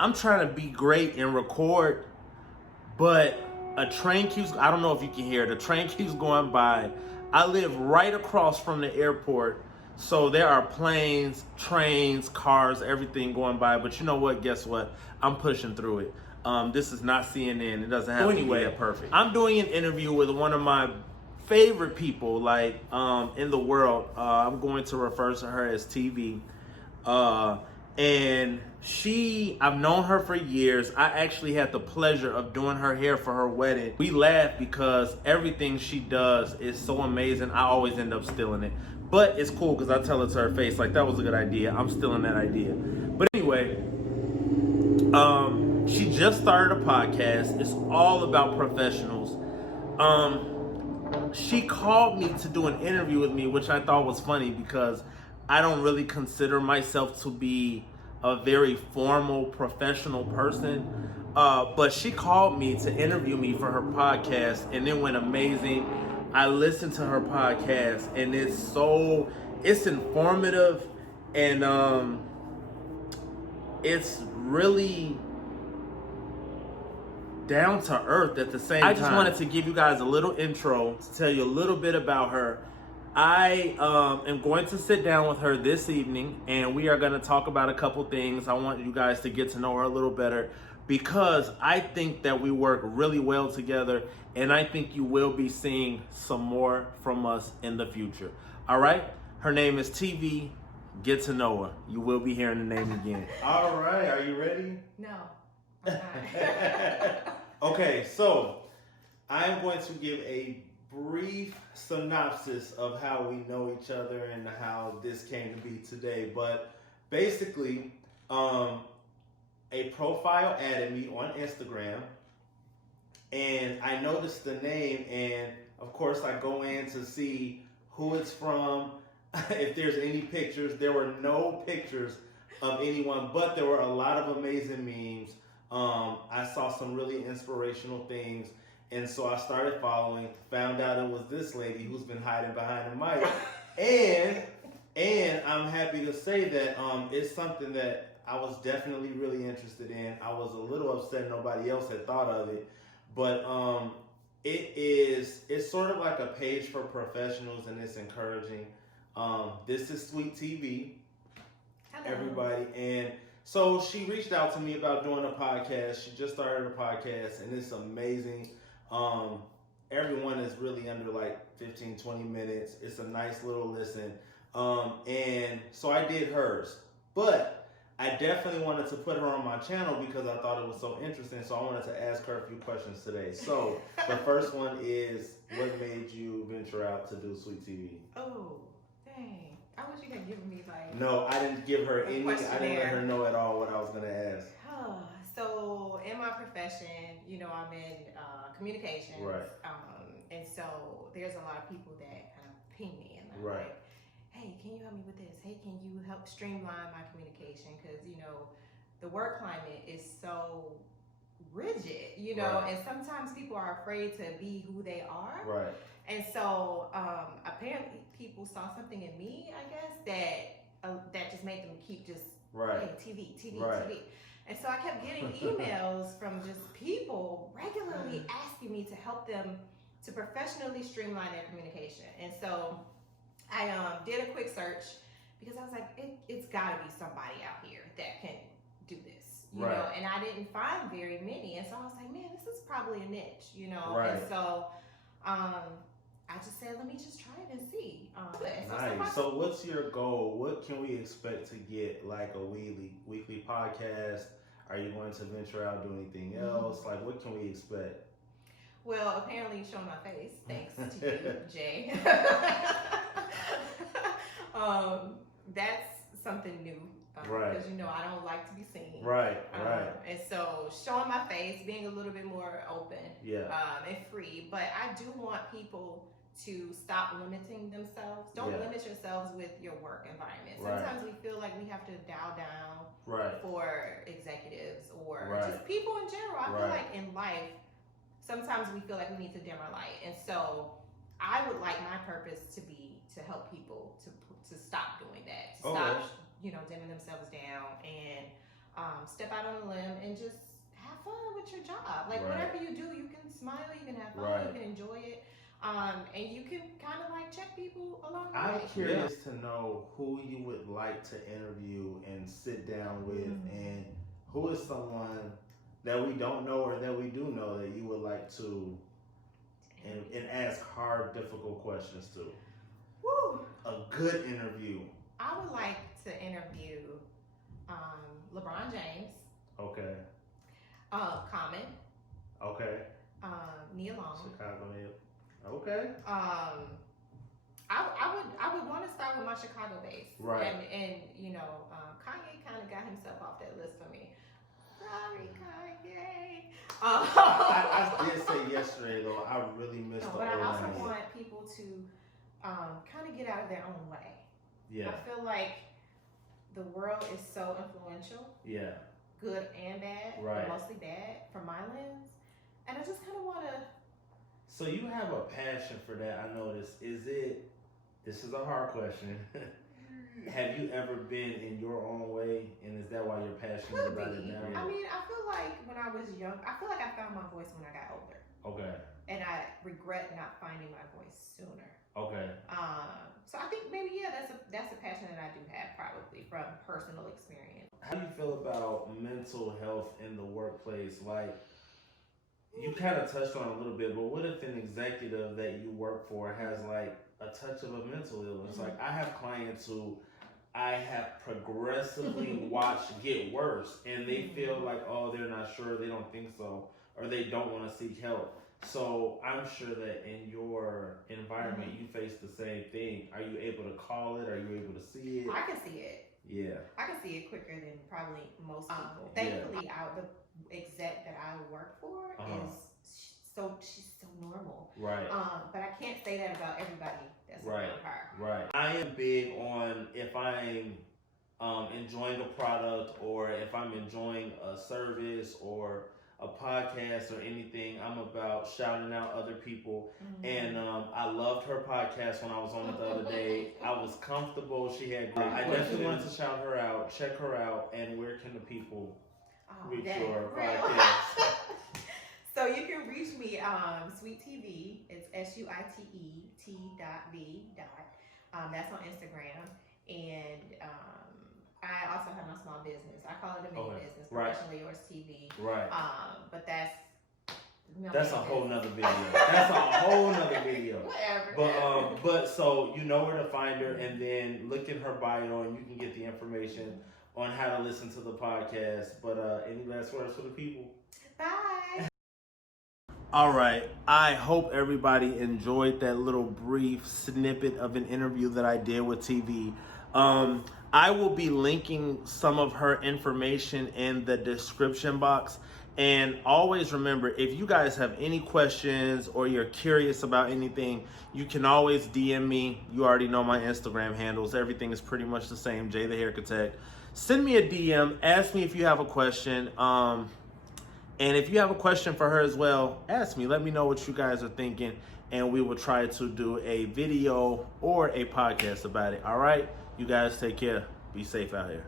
I'm trying to be great and record, but a train keeps, I don't know if you can hear it, a train keeps going by. I live right across from the airport, so there are planes, trains, cars, everything going by. But you know what? Guess what? I'm pushing through it. This is not CNN. It doesn't have to be that perfect. I'm doing an interview with one of my favorite people, in the world. I'm going to refer to her as TV. And I've known her for years. I actually had the pleasure of doing her hair for her wedding. We laugh because everything she does is so amazing. I always end up stealing it. But it's cool because I tell it to her face, like, that was a good idea. I'm stealing that idea. But anyway, she just started a podcast. It's all about professionals. She called me to do an interview with me, which I thought was funny because I don't really consider myself to be a very formal professional person. But she called me to interview me for her podcast, and it went amazing. I listened to her podcast, and it's informative, and it's really down to earth at the same time. I just wanted to give you guys a little intro to tell you a little bit about her. I am going to sit down with her this evening, and we are going to talk about a couple things. I want you guys to get to know her a little better because I think that we work really well together, and I think you will be seeing some more from us in the future. All right? Her name is TV. Get to know her. You will be hearing the name again. All right. Are you ready? No, I'm not. Okay, so I'm going to give a brief synopsis of how we know each other and how this came to be today. But basically, a profile added me on Instagram, and I noticed the name, and of course I go in to see who it's from, if there's any pictures. There were no pictures of anyone, but there were a lot of amazing memes. I saw some really inspirational things, and so I started following, found out it was this lady who's been hiding behind the mic, and I'm happy to say that it's something that I was definitely really interested in. I was a little upset nobody else had thought of it, but it's sort of like a page for professionals, and it's encouraging. This is Suite T.V. Hello. Everybody, and so she reached out to me about doing a podcast. She just started a podcast, and it's amazing. Everyone is really under like 15, 20 minutes. It's a nice little listen. And so I did hers, but I definitely wanted to put her on my channel because I thought it was so interesting. So I wanted to ask her a few questions today. So the first one is, what made you venture out to do Suite TV? Oh, dang. I wish you had given me like... No, I didn't give her any. I didn't let her know at all what I was going to ask. So in my profession, I'm in communications. Right. And so there's a lot of people that kind of ping me, and they're right. like, hey, can you help me with this? Hey, can you help streamline my communication? Because, the work climate is so rigid, right. and sometimes people are afraid to be who they are. Right. And so apparently people saw something in me, I guess, that just made them keep just, right. hey, TV, right. TV. And so I kept getting emails from just people regularly asking me to help them to professionally streamline their communication. And so I did a quick search because I was like, it's got to be somebody out here that can do this, you right. know? And I didn't find very many. And so I was like, man, this is probably a niche, Right. And so I just said, let me just try it and see. Nice. So what's your goal? What can we expect to get, like a weekly podcast? Are you going to venture out, do anything else? Like, what can we expect? Well, apparently showing my face, thanks to you, Jay. That's something new. Right. Because, I don't like to be seen. Right. And so showing my face, being a little bit more open and free. But I do want people to stop limiting themselves. Don't limit yourselves with your work environment. Sometimes we feel like we have to dial down for executives or just people in general. I feel like in life, sometimes we feel like we need to dim our light. And so I would like my purpose to be to help people to stop doing that, to stop dimming themselves down, and step out on a limb and just have fun with your job. Like Right. whatever you do, you can smile, you can have fun, Right. you can enjoy it, and you can kind of like check people along the I'm way. curious to know who you would like to interview and sit down with, and who is someone that we don't know or that we do know that you would like to and ask hard, difficult questions to. Woo. A good interview. I would like to interview LeBron James. Okay. Common. Okay. Nia Long. Chicago Nia. Okay. I would want to start with my Chicago base. Right. And you know, Kanye kind of got himself off that list for me. Sorry, Kanye. I did say yesterday though, I really missed the but I also old want people to kind of get out of their own way. Yeah. I feel like the world is so influential. Yeah. Good and bad. Right. But mostly bad from my lens. And I just kind of want to. So you have a passion for that, I noticed. This is a hard question. Have you ever been in your own way, and is that why you're passionate about it now? I mean, I feel like when I was young, I feel like I found my voice when I got older. Okay. And I regret not finding my voice sooner. Okay. So I think maybe that's a passion that I do have, probably from personal experience. How do you feel about mental health in the workplace? Like, you kind of touched on it a little bit, but what if an executive that you work for has like a touch of a mental illness? Like, I have clients who I have progressively watched get worse, and they feel like, oh, they're not sure, they don't think so, or they don't want to seek help. So I'm sure that in your environment, you face the same thing. Are you able to call it? Are you able to see it? I can see it. Yeah. I can see it quicker than probably most people. Thankfully, the exec that I work for she's so normal. Right. But I can't say that about everybody that's around her. Right. I am big on if I'm enjoying a product or if I'm enjoying a service or a podcast or anything, I'm about shouting out other people. And I loved her podcast when I was on it the other day. I was comfortable. She had great. I definitely wanted to shout her out, check her out, and where can the people reach your podcast? So you can reach me Suite TV. It's SUITE.V. That's on Instagram, and I also have my small business. I call it a mini business, Professionally Yours TV. Right. But that's a whole nother video. That's a whole nother video. Whatever. But so you know where to find her, and then look in her bio, and you can get the information on how to listen to the podcast. But any last words for the people? Bye. All right. I hope everybody enjoyed that little brief snippet of an interview that I did with TV. I will be linking some of her information in the description box. And always remember, if you guys have any questions or you're curious about anything, you can always DM me. You already know my Instagram handles. Everything is pretty much the same, Jay the Haircatech. Send me a DM. Ask me if you have a question. And if you have a question for her as well, ask me. Let me know what you guys are thinking, and we will try to do a video or a podcast about it. All right? You guys take care. Be safe out here.